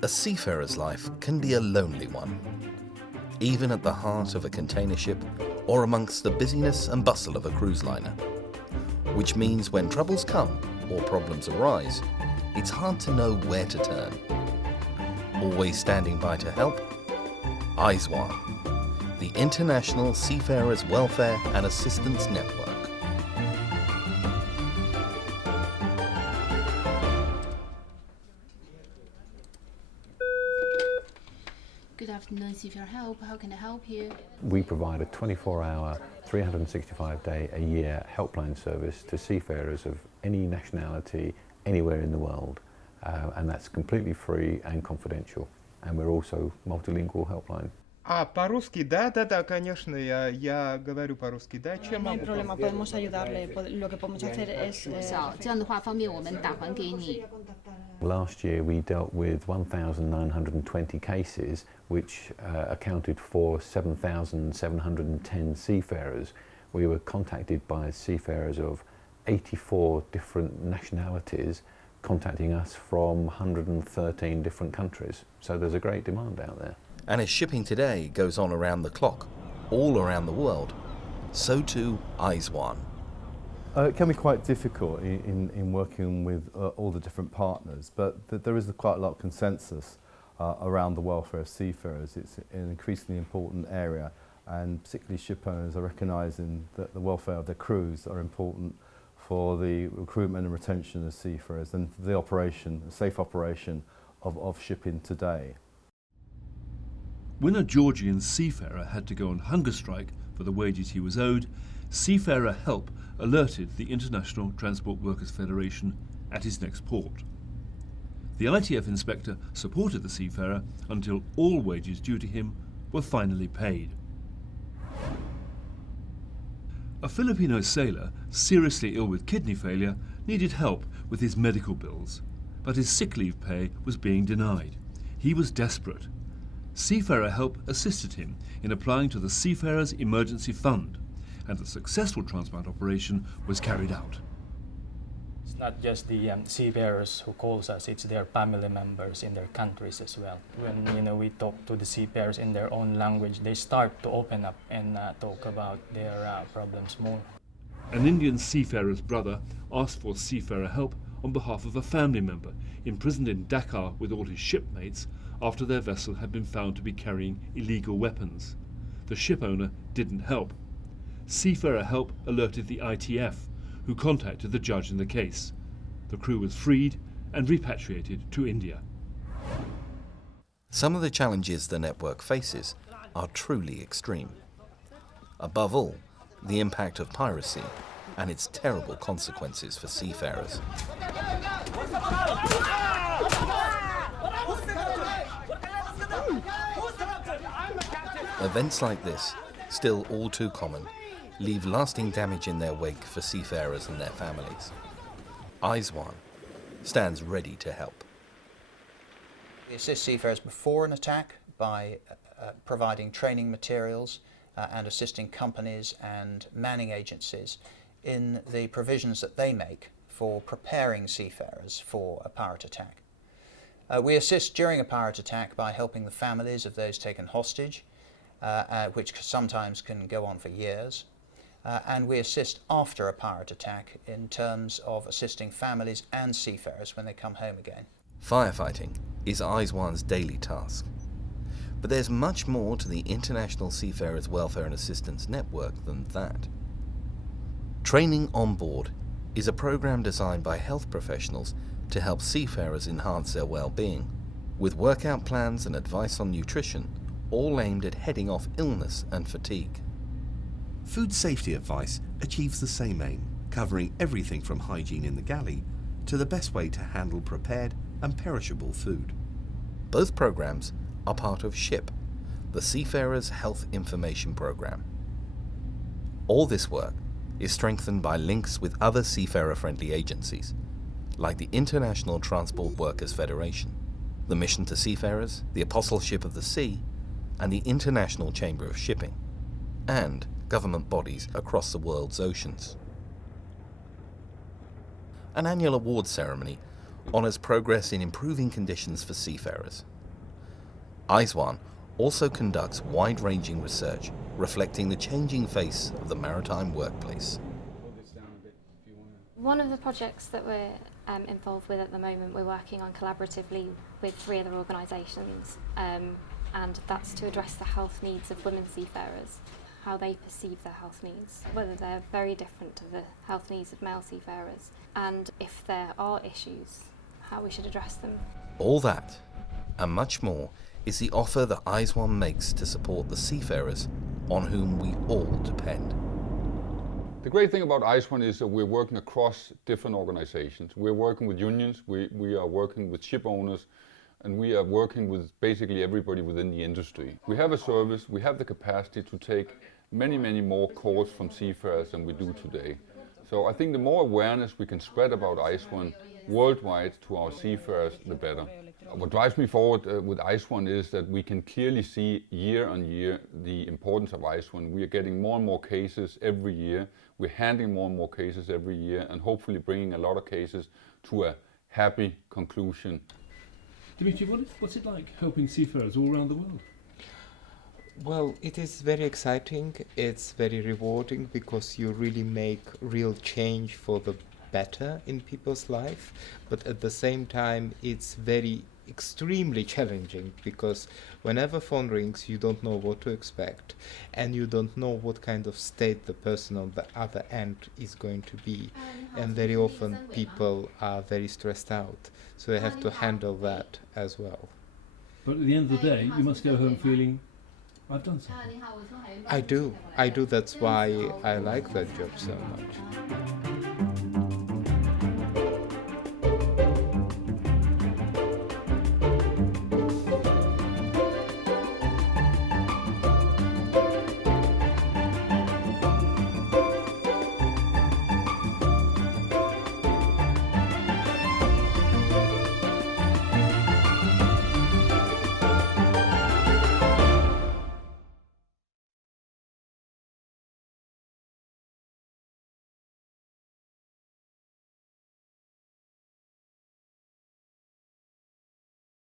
A seafarer's life can be a lonely one, even at the heart of a container ship or amongst the busyness and bustle of a cruise liner. Which means when troubles come or problems arise, it's hard to know where to turn. Always standing by to help? ISWAN, the International Seafarers Welfare and Assistance Network. Good afternoon, Seafarer Help. How can I help you? We provide a 24-hour, 365-day-a-year helpline service to seafarers of any nationality, anywhere in the world. And that's completely free and confidential. And we're also multilingual helpline. По-русски, да, конечно, я говорю по-русски, да, чем No hay могу problema, помочь? podemos ayudarle. Lo que podemos hacer es... 这样的话，方便我们打还给你。 Last year we dealt with 1,920 cases, which accounted for 7,710 seafarers. We were contacted by seafarers of 84 different nationalities, contacting us from 113 different countries. So there's a great demand out there. And as shipping today goes on around the clock, all around the world, so too ISWAN. It can be quite difficult in working with all the different partners, but there is quite a lot of consensus around the welfare of seafarers. It's an increasingly important area, and particularly ship owners are recognising that the welfare of their crews are important for the recruitment and retention of seafarers and for the operation, the safe operation of shipping today. When a Georgian seafarer had to go on hunger strike for the wages he was owed, SeafarerHelp alerted the International Transport Workers Federation at his next port. The ITF inspector supported the seafarer until all wages due to him were finally paid. A Filipino sailor, seriously ill with kidney failure, needed help with his medical bills, but his sick leave pay was being denied. He was desperate. SeafarerHelp assisted him in applying to the Seafarers Emergency Fund, and a successful transplant operation was carried out. It's not just the seafarers who calls us, it's their family members in their countries as well. When we talk to the seafarers in their own language, they start to open up and talk about their problems more. An Indian seafarer's brother asked for SeafarerHelp on behalf of a family member imprisoned in Dakar with all his shipmates after their vessel had been found to be carrying illegal weapons. The ship owner didn't help. SeafarerHelp alerted the ITF, who contacted the judge in the case. The crew was freed and repatriated to India. Some of the challenges the network faces are truly extreme. Above all, the impact of piracy and its terrible consequences for seafarers. Events like this, still all too common, leave lasting damage in their wake for seafarers and their families. ISWAN stands ready to help. We assist seafarers before an attack by providing training materials and assisting companies and manning agencies in the provisions that they make for preparing seafarers for a pirate attack. We assist during a pirate attack by helping the families of those taken hostage, which sometimes can go on for years. And we assist after a pirate attack in terms of assisting families and seafarers when they come home again. Firefighting is ISWAN's daily task. But there's much more to the International Seafarers Welfare and Assistance Network than that. Training on Board is a program designed by health professionals to help seafarers enhance their well-being, with workout plans and advice on nutrition, all aimed at heading off illness and fatigue. Food safety advice achieves the same aim, covering everything from hygiene in the galley to the best way to handle prepared and perishable food. Both programs are part of SHIP, the Seafarers Health Information Program. All this work is strengthened by links with other seafarer-friendly agencies, like the International Transport Workers Federation, the Mission to Seafarers, the Apostleship of the Sea, and the International Chamber of Shipping, and government bodies across the world's oceans. An annual award ceremony honours progress in improving conditions for seafarers. ISWAN also conducts wide-ranging research reflecting the changing face of the maritime workplace. One of the projects that we're involved with at the moment, we're working on collaboratively with 3 other organisations, and that's to address the health needs of women seafarers, how they perceive their health needs, whether they're very different to the health needs of male seafarers, and if there are issues, how we should address them. All that, and much more, is the offer that ISWAN makes to support the seafarers on whom we all depend. The great thing about ISWAN is that we're working across different organizations. We're working with unions, we are working with ship owners, and we are working with basically everybody within the industry. We have a service, we have the capacity to take many, many more calls from seafarers than we do today. So I think the more awareness we can spread about ISWAN worldwide to our seafarers, the better. What drives me forward with ISWAN is that we can clearly see year on year the importance of ISWAN. We are getting more and more cases every year. We're handling more and more cases every year, and hopefully bringing a lot of cases to a happy conclusion. Dimitri, what's it like helping seafarers all around the world? Well, it is very exciting. It's very rewarding because you really make real change for the better in people's life, but at the same time it's very extremely challenging because whenever phone rings you don't know what to expect and you don't know what kind of state the person on the other end is going to be, and very often people are very stressed out, so you have to handle that as well. But at the end of the day you must go home feeling, I've done something. I do, that's why I like that job so much.